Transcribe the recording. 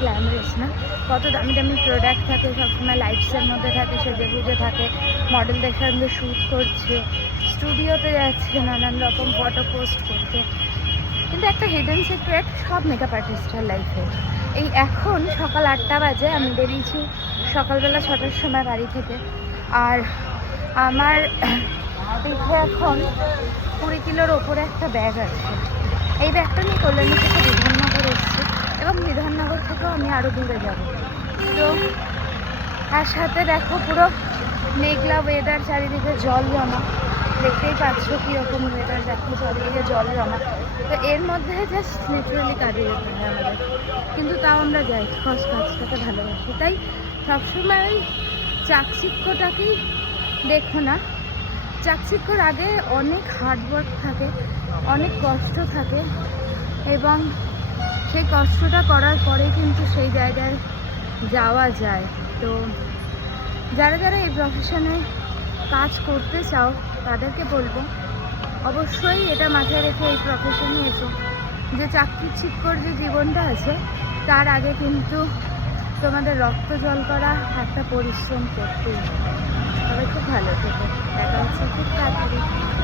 Glamorous না, কত দামি দামি প্রোডাক্ট থাকে, সবসময় লাইটসের মধ্যে থাকে, সেজে গুজে থাকে, মডেলদের সঙ্গে শ্যুট করছে, স্টুডিওতে যাচ্ছে, নানান রকম ফটো পোস্ট করছে। কিন্তু একটা হিডেন সিক্রেট সব মেকআপ আর্টিস্টের লাইফে, এই এখন সকাল 8টা বাজে, আমি বেরিয়েছি সকালবেলা 6টার সময় বাড়ি থেকে। আর আমার পিঠে এখন 20 কিলোর ওপরে একটা ব্যাগ আছে। এই ব্যাগটা নিয়ে কল্যাণী থেকে বিধাননগর এসেছি, এবং বিধাননগর থেকেও আমি আরও দূরে যাব। তো তার সাথে দেখো পুরো মেঘলা ওয়েদার, চারিদিকে জল জমা, দেখতেই পাচ্ছ কীরকম ওয়েদার, দেখো চারিদিকে জল জমা। তো এর মধ্যে জাস্ট লিটারালি কাজে যেতে হয় আমাদের, কিন্তু তাও আমরা যাই, কজ কাজটাকে ভালোবাসি। তাই সবসময় চাকচিক্যটাকেই দেখো না, চাকচিক্যর আগে অনেক হার্ডওয়ার্ক থাকে, অনেক কষ্ট থাকে, এবং সেই কষ্টটা করার পরে কিন্তু সেই জায়গায় যাওয়া যায়। তো যারা যারা এই প্রফেশনে কাজ করতে চাও তাদেরকে বলবো, অবশ্যই এটা মাথায় রেখে এই প্রফেশনে এসো, যে চাকচিক্যর যে জীবনটা আছে তার আগে কিন্তু তোমাদের রক্ত জল করা একটা পরিশ্রম করতেই হবে। তবে খুব ভালো থেকে দেখা হচ্ছে খুব তাড়াতাড়ি।